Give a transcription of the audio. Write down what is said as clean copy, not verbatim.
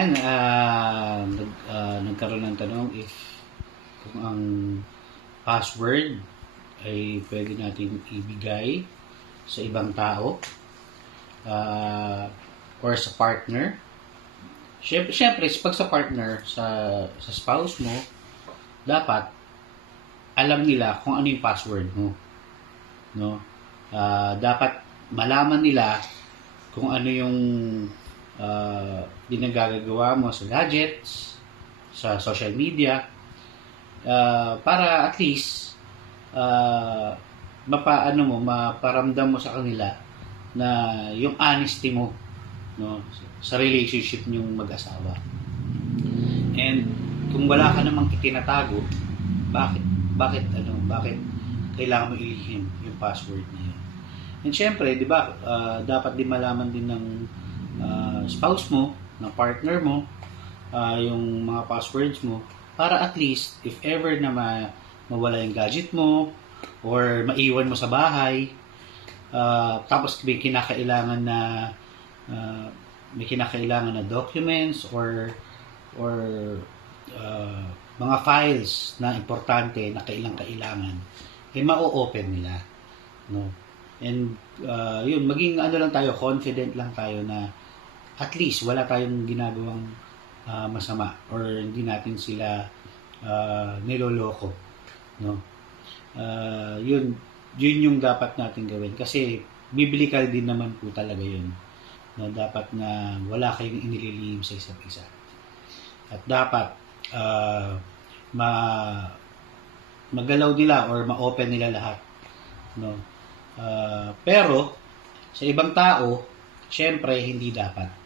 Ayan, nagkaroon ng tanong if kung ang password ay pwede natin ibigay sa ibang tao or sa partner. Siyempre, pag sa partner, sa spouse mo, dapat alam nila kung ano yung password mo. No? Dapat malaman nila kung ano yung ginagagawa mo sa gadgets, sa social media, para at least maparamdam mo sa kanila na yung honesty mo, no, sa relationship niyong mag-asawa. And kung wala ka namang itinatago, bakit kailangan mo ilihim yung password niya? And syempre, 'di ba, dapat din malaman din ng spouse mo, ng partner mo, yung mga passwords mo, para at least if ever na mawala yung gadget mo or maiwan mo sa bahay, tapos may kinakailangan na documents or mga files na importante na kailangan, ma-open nila, no? And yun, maging lang tayo, confident lang tayo na at least wala tayong ginagawang masama or hindi natin sila niloloko, no? Yun yung dapat natin gawin, kasi biblical din naman po talaga yun, no? Dapat na wala kayong inililihim sa isa't isa, at dapat magalaw nila or ma-open nila lahat, no? Pero sa ibang tao, syempre hindi dapat.